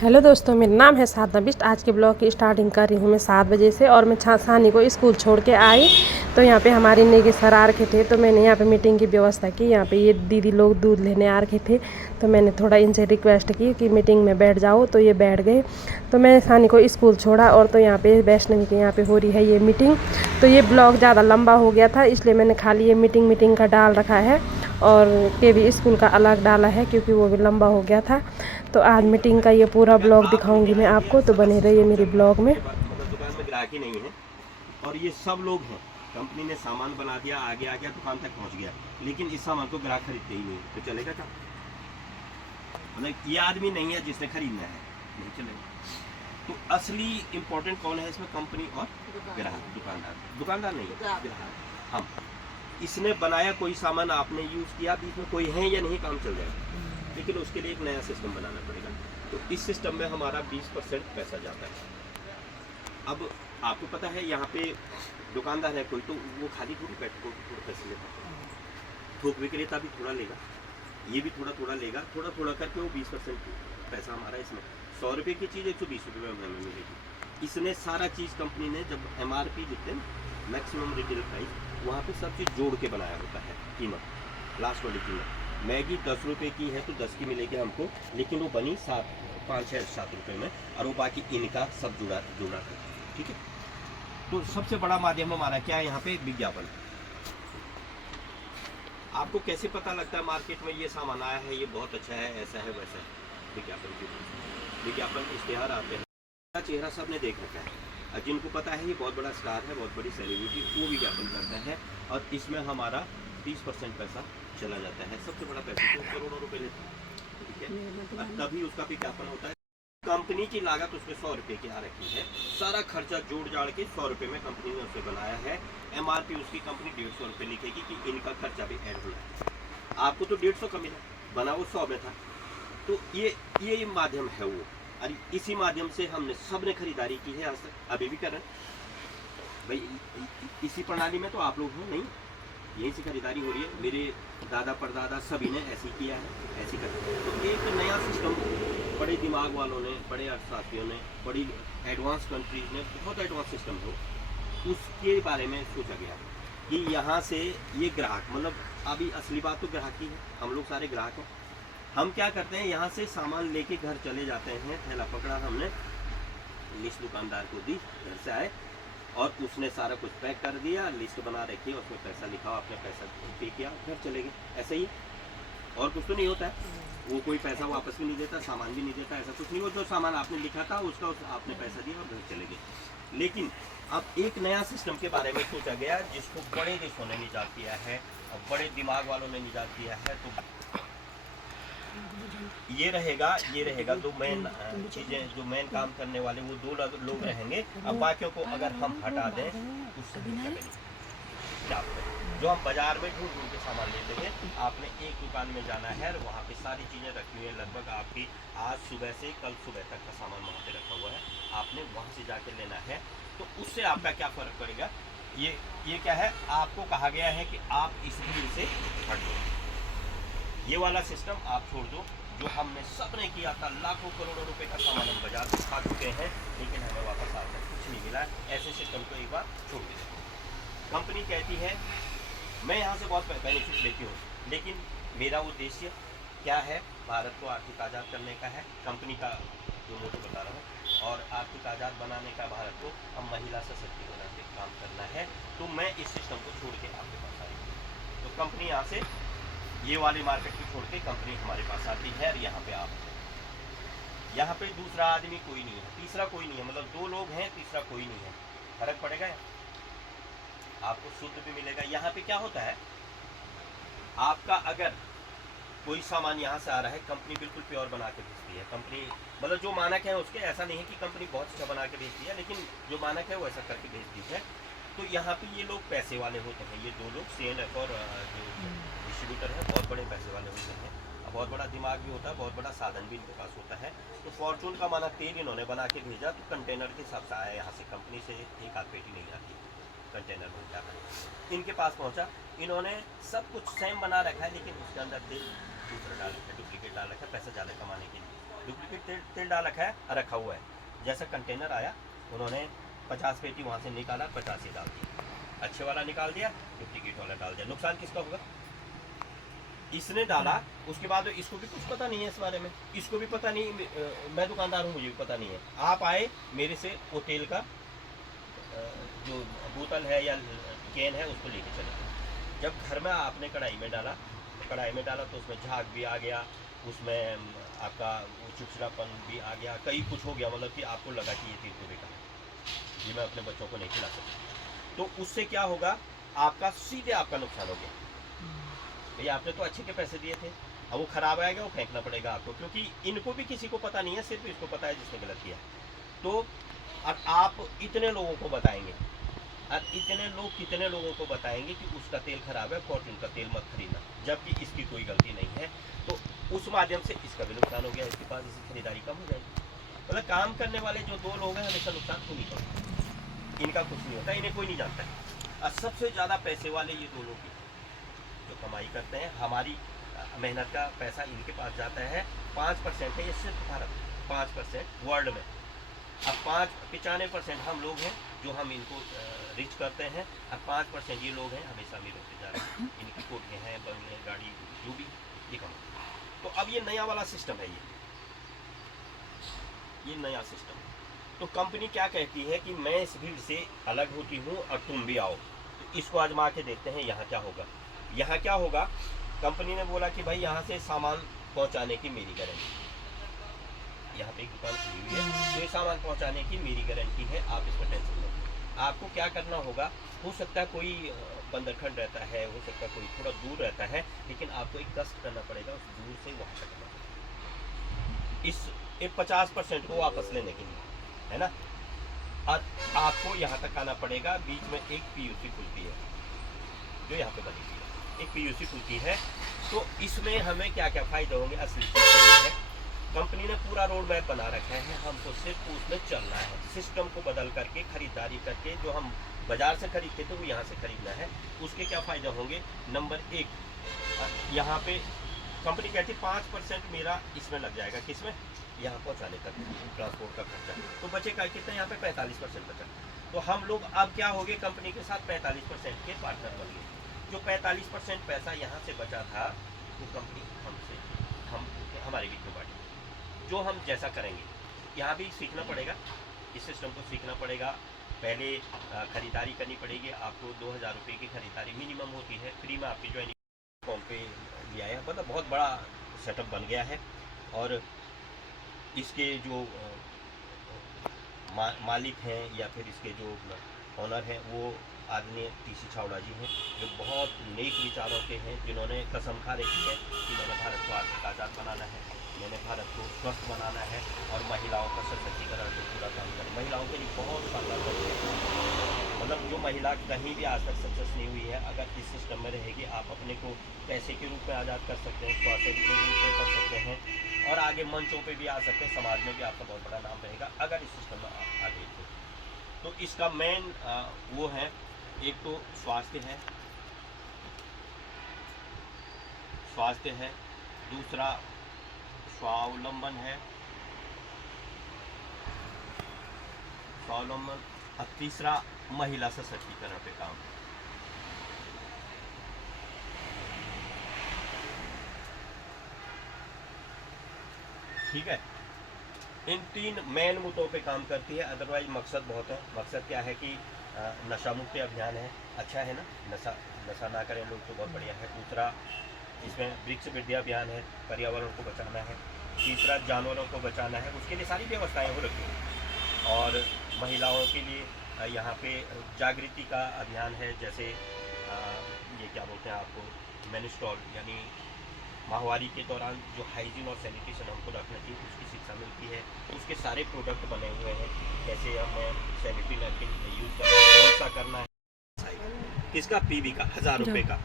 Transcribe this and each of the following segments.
Hello दोस्तों, मेरा नाम है साधना बिष्ट। आज के ब्लॉग की स्टार्टिंग कर रही हूँ मैं 7 बजे से। और मैं सानी को स्कूल छोड़ के आई तो यहाँ पे हमारे नेगे सर आ रखे थे, तो मैंने यहाँ पे मीटिंग की व्यवस्था की। यहाँ पे ये दीदी लोग दूध लेने आ रखे थे, तो मैंने थोड़ा इनसे रिक्वेस्ट की कि मीटिंग में बैठ जाओ, तो ये बैठ गए। तो मैं सानी को स्कूल छोड़ा और तो यहाँ पे वैष्णवी के यहाँ पे हो रही है ये मीटिंग। तो ये ब्लॉग ज़्यादा लंबा हो गया था, इसलिए मैंने खाली ये मीटिंग का डाल रखा है और के भी स्कूल का अलग डाला है, क्योंकि वो भी लंबा हो गया था। तो आज मीटिंग का ये पूरा ब्लॉग दिखाऊंगी मैं आपको, तो बने रहिए मेरे ब्लॉग में। मतलब दुकान में ग्राहक ही नहीं है और ये सब लोग हैं। कंपनी ने सामान बना दिया, आगे आ गया, दुकान तक पहुंच गया, लेकिन इस सामान को ग्राहक खरीदते ही नहीं, तो चलेगा क्या? मतलब ये आदमी नहीं है जिसने खरीदना है, नहीं चलेगा। तो असली इम्पोर्टेंट कौन है इसमें? कंपनी और ग्राहक। दुकानदार नहीं, ग्राहक। हम इसने बनाया कोई सामान, आपने यूज किया, बीच में कोई है या नहीं, काम चल जाएगा, लेकिन उसके लिए एक नया सिस्टम बनाना पड़ेगा। तो इस सिस्टम में हमारा 20% पैसा जाता है। अब आपको पता है यहाँ पे दुकानदार है कोई, तो वो खाली थोड़ी पैसे लेता है। थोक विक्रेता भी थोड़ा लेगा, ये भी थोड़ा थोड़ा लेगा, थोड़ा थोड़ा करके वो 20% पैसा हमारा इसमें। 100 रुपये की चीज़ 120 रुपये में हमें मिलेगी। इसने सारा चीज़, कंपनी ने जब MRP लिखते हैं मैक्सिमम रिटेल प्राइस, वहाँ पे सब चीज़ जोड़ के बनाया होता है कीमत, लास्ट वाली कीमत। मैगी 10 रुपये की है तो 10 की मिलेगी हमको, लेकिन वो बनी 5-6-7 रुपये में, और वो बाकी इनका सब जुड़ा था। ठीक है। तो सबसे बड़ा माध्यम हमारा क्या है यहाँ पे? विज्ञापन। आपको कैसे पता लगता है मार्केट में ये सामान आया है, ये बहुत अच्छा है, ऐसा है वैसा है? विज्ञापन के, विज्ञापन इश्तेहार आते हैं, चेहरा सबने देख रखा है, और जिनको पता है ये बहुत बड़ा स्टार है, बहुत बड़ी सेलिब्रिटी, वो विज्ञापन करता है, और इसमें हमारा 30% पैसा चला जाता है। सबसे बड़ा पैसा तो करोड़ों रुपए लेता है, ठीक है। तभी उसका विज्ञापन होता है। कंपनी की लागत उसमें 100 रुपये की आ रखी है, सारा खर्चा जोड़ जाड़ के 100 रुपये में कंपनी ने उसे बनाया है। MRP उसकी कंपनी 150 रुपये लिखेगी कि इनका खर्चा भी ऐड हो जाए। आपको तो 150 का मिला, बना वो 100 में था। तो ये माध्यम है वो, और इसी माध्यम से हमने सबने खरीदारी की है आज तक, अभी भी कर रहे हैं भाई। इसी प्रणाली में तो आप लोग हो नहीं, यहीं से खरीदारी हो रही है। मेरे दादा परदादा सभी ने ऐसे ही किया है, ऐसे कर। तो एक नया सिस्टम बड़े दिमाग वालों ने, बड़े अर्थशास्त्रियों ने, बड़ी एडवांस कंट्रीज ने, बहुत एडवांस सिस्टम हो, उसके बारे में सोचा गया कि यहाँ से ये ग्राहक, मतलब अभी असली बात तो ग्राहक की है, हम लोग सारे ग्राहक हैं। हम क्या करते हैं, यहाँ से सामान लेके घर चले जाते हैं, थैला पकड़ा हमने, लिस्ट दुकानदार को दी, घर से आए और उसने सारा कुछ पैक कर दिया, लिस्ट बना रखी, उसमें पैसा लिखा, आपने पैसा पे किया, घर चले गए। ऐसे ही, और कुछ तो नहीं होता है। वो कोई पैसा वापस भी नहीं देता, सामान भी नहीं देता, ऐसा कुछ नहीं। वो जो सामान आपने लिखा था उसका आपने पैसा दिया और घर चले गए। लेकिन अब एक नया सिस्टम के बारे में सोचा गया, जिसको बड़े देशों ने निजात दिया है और बड़े दिमाग वालों ने निजात दिया है। तो ये रहेगा दो मेन चीज़ें, जो मेन काम करने वाले वो 2 लोग रहेंगे। अब बाकियों को अगर हम हटा दें, उससे क्या जो हम बाजार में ढूंढ के सामान लेते हैं, आपने एक दुकान में जाना है, वहाँ पे सारी चीज़ें रखी हुई हैं, लगभग आपकी आज सुबह से कल सुबह तक का सामान वहाँ पे रखा हुआ है, आपने वहाँ से जाके लेना है। तो उससे आपका क्या फ़र्क पड़ेगा? ये क्या है, आपको कहा गया है कि आप इस भीड़ से हट दो, ये वाला सिस्टम आप छोड़ दो, जो हमने सबने किया था। लाखों करोड़ों रुपए का सामान हम बाजार में खा चुके हैं, लेकिन हमें वापस आज तक कुछ नहीं मिला। ऐसे सिस्टम को एक बार छोड़ दें। कंपनी कहती है मैं यहाँ से बहुत बेनिफिट लेती हूँ, लेकिन मेरा उद्देश्य क्या है? भारत को आर्थिक आज़ाद करने का है, कंपनी का जो मोटो बता रहा हूँ, और आर्थिक आज़ाद बनाने का भारत को, अब महिला सशक्तिकरण पे काम करना है। तो मैं इस सिस्टम को छोड़ के आपके पास आई हूँ। तो कंपनी यहाँ से ये वाली मार्केट को छोड़ के कंपनी हमारे पास आती है, और यहाँ पे आप, यहाँ पे दूसरा आदमी कोई नहीं है, तीसरा कोई नहीं है, मतलब 2 लोग हैं, तीसरा कोई नहीं है। फर्क पड़ेगा या? आपको शुद्ध भी मिलेगा। यहाँ पे क्या होता है, आपका अगर कोई सामान यहाँ से आ रहा है, कंपनी बिल्कुल प्योर बना के भेजती है। कंपनी मतलब जो मानक है उसके, ऐसा नहीं है कि कंपनी बहुत अच्छा बना के भेजती है, लेकिन जो मानक है वो ऐसा करके भेजती है। तो यहाँ पे ये लोग पैसे वाले होते हैं, ये 2 लोग CNF और जो डिस्ट्रीब्यूटर है, बहुत बड़े पैसे वाले होते हैं, और बहुत बड़ा दिमाग भी होता है, बहुत बड़ा साधन भी इनके पास होता है। तो फॉर्चून का माना तेल इन्होंने बना के भेजा, तो कंटेनर के हिसाब से आया, यहाँ से कंपनी से एक आध पेटी नहीं आती, कंटेनर में जाकर इनके पास पहुंचा। इन्होंने सब कुछ सेम बना रखा है, लेकिन उसके अंदर तेल दूसरा डाल रखा है, डुप्लीकेट डाल रखा है, पैसा ज़्यादा कमाने के लिए। डुप्लीकेट तेल डाल रखा हुआ है। जैसा कंटेनर आया उन्होंने 50 पेटी वहाँ से निकाला, 50 ही डाल दिया, अच्छे वाला निकाल दिया, डुप्लीकेट वाला डाल दिया। नुकसान किसका होगा? इसने डाला, उसके बाद इसको भी कुछ पता नहीं है इस बारे में, इसको भी पता नहीं, मैं दुकानदार हूँ, मुझे भी पता नहीं है। आप आए मेरे से वो तेल का जो बोतल है या कैन है उसको लेके चले गए। जब घर में आपने कढ़ाई में डाला तो उसमें झाग भी आ गया, उसमें आपका वो चिड़चिड़ापन भी आ गया, कई कुछ हो गया, मतलब कि आपको लगा कि ये तेल को बेकार है, ये मैं अपने बच्चों को नहीं खिला सकता। तो उससे क्या होगा, आपका सीधे आपका नुकसान हो गया। भैया आपने तो अच्छे के पैसे दिए थे, अब वो खराब आएगा, वो फेंकना पड़ेगा आपको, क्योंकि इनको भी किसी को पता नहीं है, सिर्फ इसको पता है जिसने गलत किया। तो अब आप इतने लोगों को बताएंगे, अब इतने लोग कितने लोगों को बताएंगे कि उसका तेल खराब है, फॉर्च्यून का तेल मत खरीदना, जबकि इसकी कोई गलती नहीं है। तो उस माध्यम से इसका भी नुकसान हो गया, इसके पास इसकी खरीदारी कम हो जाएगी। मतलब काम करने वाले जो दो लोग हैं हमेशा नुकसान को नहीं होता, इनका कुछ नहीं होता, इन्हें कोई नहीं जानता है। और सबसे ज़्यादा पैसे वाले ये दो लोग जो कमाई करते हैं, हमारी मेहनत का पैसा इनके पास जाता है। 5% है ये सिर्फ भारत, 5% वर्ल्ड में। अब 95% हम लोग हैं जो हम इनको रिच करते हैं, और 5% ये लोग हैं हमेशा अमीर होते जा रहे हैं, इनकी कोठियाँ हैं, बंगले, गाड़ी, जो भी ये कमाते। तो अब ये नया वाला सिस्टम है, ये नया सिस्टम है। तो कंपनी क्या कहती है कि मैं इस भीड़ से अलग होती हूँ और तुम भी आओ। तो इसको आजमा के देखते हैं यहाँ क्या होगा। यहाँ क्या होगा, कंपनी ने बोला कि भाई यहाँ से सामान पहुँचाने की मेरी गारंटी, यहाँ पे एक दुकान खुली हुई है, तो ये सामान पहुँचाने की मेरी गारंटी है, आप इसमें टेंशन लो। आपको क्या करना होगा, हो सकता है कोई बंदरखंड रहता है, हो सकता है कोई थोड़ा दूर रहता है, लेकिन आपको एक कष्ट करना पड़ेगा उस दूर से वहाँ तक करना, इस 50% को वापस लेने के लिए, है ना। और आपको यहाँ तक आना पड़ेगा। बीच में एक पीयूसी खुलती है जो यहाँ पे बनी हुई है, एक पीयूसी खुलती है। तो इसमें हमें क्या क्या फायदे होंगे, असली चीज़ ये है, कंपनी ने पूरा रोड मैप बना रखा है, हमको सिर्फ उसमें चलना है, सिस्टम को बदल करके खरीदारी करके जो हम बाजार से खरीदते थे वो यहाँ से खरीदना है। उसके क्या फ़ायदे होंगे, नंबर 1, यहाँ पे कंपनी कहती 5% मेरा इसमें लग जाएगा, किसमें, यहाँ पहुँचाने तक ट्रांसपोर्ट का खर्चा, तो बचेगा कितना, यहाँ पे 45% बचा। तो हम लोग अब क्या हो गए, कंपनी के साथ 45% के पार्टनर बन गए। जो 45% पैसा यहाँ से बचा था वो कंपनी हम हमारे बीच में बांटी, जो हम जैसा करेंगे। यहाँ भी सीखना पड़ेगा, इस सिस्टम को सीखना पड़ेगा। पहले ख़रीदारी करनी पड़ेगी आपको, 2000 रुपये की खरीदारी मिनिमम होती है, फ्री में आपकी ज्वाइनिंग फॉर्म पे लिया है, मतलब बहुत बड़ा सेटअप बन गया है। और इसके जो मालिक हैं या फिर इसके जो ऑनर हैं वो आदरणीय टीसी छावड़ा जी हैं, जो बहुत नेक विचारों के हैं, जिन्होंने कसम खा रखी है कि मैंने भारत को आर्थिक आज़ाद बनाना है, मैंने भारत को स्वस्थ बनाना है और महिलाओं का सशक्तिकरण को पूरा काम करें। महिलाओं के लिए बहुत शानदार करते हैं, मतलब जो महिला कहीं भी आज तक सक्सेस नहीं हुई है, अगर इस सिस्टम में रहेगी, आप अपने को पैसे के रूप में आज़ाद कर सकते हैं, स्वास्थ्य के रूप में कर सकते हैं, और आगे मंचों पे भी आ सकते हैं, समाज में भी आपका बहुत बड़ा नाम रहेगा अगर इस सिस्टम में आप आगे। तो इसका मेन वो है, एक तो स्वास्थ्य है, दूसरा स्वावलंबन है, और तीसरा महिला सशक्तिकरण पे काम। ठीक है, इन 3 मेन मुद्दों पे काम करती है। अदरवाइज मकसद बहुत है। मकसद क्या है कि नशा मुक्ति अभियान है, अच्छा है ना, नशा ना करें लोग तो बहुत बढ़िया है। दूसरा इसमें वृक्ष वृद्धि अभियान है, पर्यावरण को बचाना है। तीसरा जानवरों को बचाना है, उसके लिए सारी व्यवस्थाएं हो रखी हैं। और महिलाओं के लिए यहाँ पे जागृति का अभियान है, जैसे ये क्या बोलते हैं आपको, मेनिस्ट्रॉल यानी माहवारी के दौरान जो हाइजीन और सैनिटेशन हमको रखना चाहिए उसकी शिक्षा मिलती है। उसके सारे प्रोडक्ट बने हुए हैं, कैसे हमें सैनिटरी नैपकिन यूज़ करना है, कौन सा करना है, किसका, पीवी का 1000 रुपये का।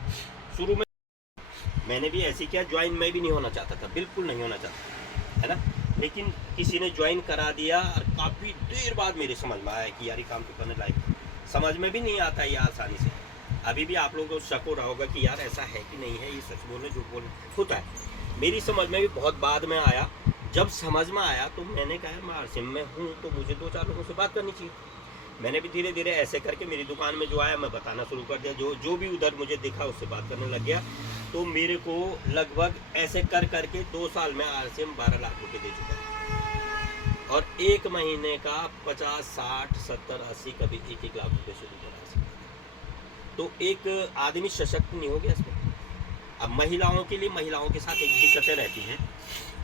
शुरू में मैंने भी ऐसे किया, ज्वाइन मैं भी नहीं होना चाहता था, बिल्कुल नहीं होना चाहता, है ना, लेकिन किसी ने ज्वाइन करा दिया और काफ़ी देर बाद मेरे समझ में आया कि यार ये काम तो करने लायक, समझ में भी नहीं आता ये आसानी से। अभी भी आप लोगों को शक हो रहा होगा कि यार ऐसा है कि नहीं है, ये सच बोल रहे झूठ बोल रहे, होता है। मेरी समझ में भी बहुत बाद में आया, जब समझ में आया तो मैंने कहा मैं आरसीएम में हूँ तो मुझे 2-4 लोगों से बात करनी चाहिए। मैंने भी धीरे धीरे ऐसे करके मेरी दुकान में जो आया मैं बताना शुरू कर दिया, जो भी उधर मुझे दिखा उससे बात करने लग गया। तो मेरे को लगभग ऐसे कर करके 2 साल में आरसीएम 12 लाख रुपए दे चुका है और 1 महीने का 50, 60, 70, 80 कभी 1-1 लाख रुपए शुरू करा। तो एक आदमी सशक्त नहीं हो गया इसमें। अब महिलाओं के लिए महिलाओं के साथ एक दिक्कतें रहती हैं।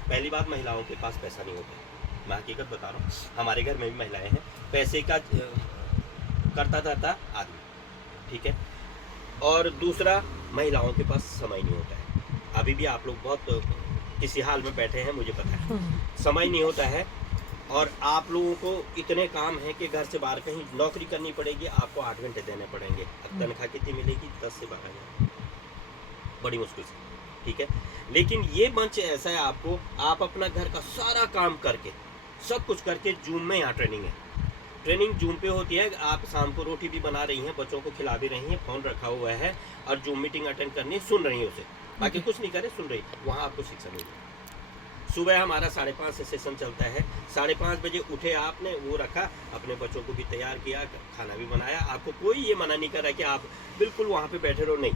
पहली बात, महिलाओं के पास पैसा नहीं होता है, मैं हकीकत बता रहा हूँ। हमारे घर में भी महिलाएं हैं, पैसे का करता धरता आदमी, ठीक है। और दूसरा, महिलाओं के पास समय नहीं होता है। अभी भी आप लोग बहुत किसी हाल में बैठे हैं, मुझे पता है, समय नहीं होता है। और आप लोगों को इतने काम हैं कि घर से बाहर कहीं नौकरी करनी पड़ेगी, आपको 8 घंटे देने पड़ेंगे। तनख्वाह कितनी मिलेगी? 10 से 12 हज़ार, बड़ी मुश्किल से, ठीक है। लेकिन ये मंच ऐसा है, आपको आप अपना घर का सारा काम करके, सब कुछ करके, जूम में यहाँ ट्रेनिंग है। ट्रेनिंग जूम पे होती है। आप शाम को रोटी भी बना रही हैं, बच्चों को खिला भी रही हैं, फ़ोन रखा हुआ है और जूम मीटिंग अटेंड करनी, सुन रही हैं उसे, बाकी कुछ नहीं करे, सुन रही। वहाँ आपको शिक्षा मिलेगी। सुबह हमारा 5:30 से सेशन चलता है। 5:30 बजे उठे, आपने वो रखा, अपने बच्चों को भी तैयार किया, खाना भी बनाया। आपको कोई ये मना नहीं कर रहा कि आप बिल्कुल वहाँ पे बैठे रहो, नहीं,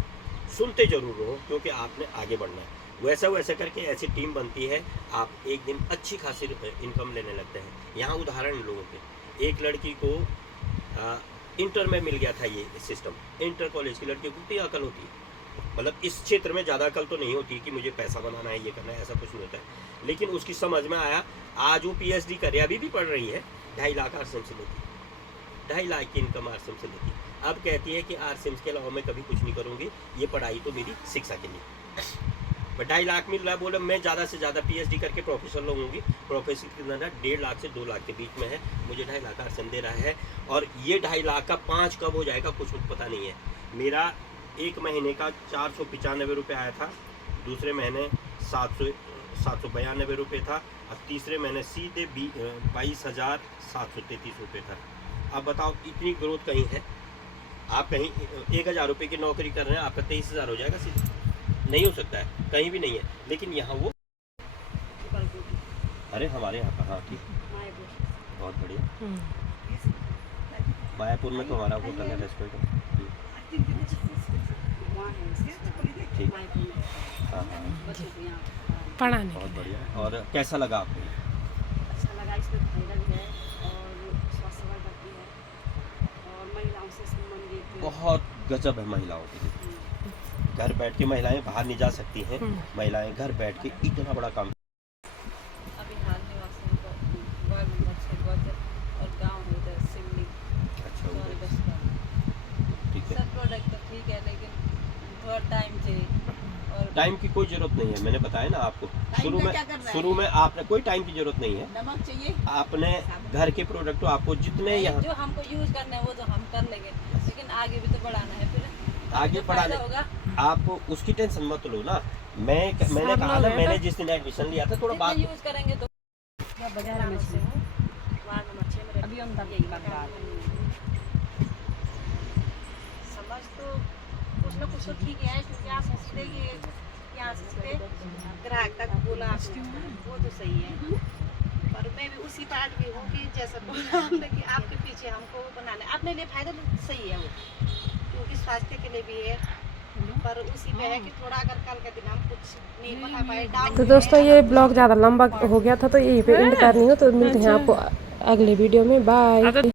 सुनते जरूर रहो, क्योंकि आपने आगे बढ़ना है। वैसा करके ऐसी टीम बनती है, आप एक दिन अच्छी खासी इनकम लेने लगते हैं। यहाँ उदाहरण लोगों के, एक लड़की को इंटर में मिल गया था ये सिस्टम। इंटर कॉलेज की लड़की को कितनी अकल होती है, मतलब इस क्षेत्र में ज़्यादा अकल तो नहीं होती कि मुझे पैसा बनाना है, ये करना है, ऐसा कुछ नहीं होता है। लेकिन उसकी समझ में आया, आज वो PhD कर रही है, अभी भी पढ़ रही है, 2.5 लाख आरसीएम से लेती है, 2.5 लाख की इनकम आरसीएम से लेती है। अब कहती है कि आरसीएम के अलावा मैं कभी कुछ नहीं करूँगी, ये पढ़ाई तो मेरी शिक्षा के लिए। 2.5 लाख मिल रहा है, बोले मैं ज़्यादा से ज़्यादा PhD करके प्रोफेसर लगूंगी। प्रोफेसर की धंधा 1.5 लाख से 2 लाख के बीच में है, मुझे 2.5 लाख आरसीएम दे रहा है। और ये 2.5 लाख का 5 कब हो जाएगा कुछ पता नहीं है। मेरा 1 महीने का 495 रुपये आया था, दूसरे महीने 792 रुपये था, और तीसरे महीने सीधे 22,733 रुपये था। अब बताओ, इतनी ग्रोथ कहीं है? आप कहीं 1,000 रुपये की नौकरी कर रहे हैं, आपका 23,000 हो जाएगा सीधे? नहीं हो सकता है, कहीं भी नहीं है। लेकिन यहाँ वो, अरे हमारे यहाँ का, हाँ ठीक, बहुत बढ़िया। मायापुर में तो हमारा होटल है, रेस्टोरेंट है, ठीक, हाँ हाँ, पढ़ाने बहुत बढ़िया। और कैसा लगा आपको? अच्छा लगा, इसमें फायदा भी है और स्वास्थ्य सेवा बढ़ती है और महिलाओं से संबंधित बहुत गजब है महिलाओं के लिए। घर बैठ के महिलाएं बाहर नहीं जा सकती हैं, महिलाएं घर बैठ के इतना बड़ा काम। अभी हाल निवासियों को वार्ड नंबर 6 ग्वादर और गांव है इधर सिमली। अच्छा, ठीक है। सब प्रोडक्ट तो ठीक है, लेकिन थोड़ा टाइम चाहिए। और टाइम की कोई जरूरत नहीं है, मैंने बताया ना आपको शुरू में आपने कोई टाइम की जरूरत नहीं है। नमक चाहिए, आपने घर के प्रोडक्ट तो आपको जितने यहाँ जो हमको यूज करना है वो तो हम कर लेंगे, लेकिन आगे भी तो बढ़ाना है। फिर आगे बढ़ाने होगा, आप उसकी टेंशन मत लो ना। मैंने कहा ना, मैंने जिस दिन एडमिशन लिया था, थोड़ा बात यूज करेंगे तो बाजार में से हूँ, वार्ड नंबर 6 में अभी हम यही बात समझ तो कुछ ना कुछ तो ठीक है, क्योंकि यहाँ से सीधे यहाँ से सीधे ग्राहक तक बोला वो तो सही है। पर मैं भी उसी बात भी हूँ कि जैसा बोला हमने कि आपके पीछे हमको बनाना अपने लिए फायदा सही है वो, क्योंकि स्वास्थ्य के लिए भी है। पर उसी में है कि थोड़ा अगर कल के दिन हम कुछ नहीं बता पाए। तो दोस्तों, ये ब्लॉग ज़्यादा लंबा हो गया था, तो यहीं पे एंड करनी हो। तो मिलते हैं आपको अगले वीडियो में, बाय।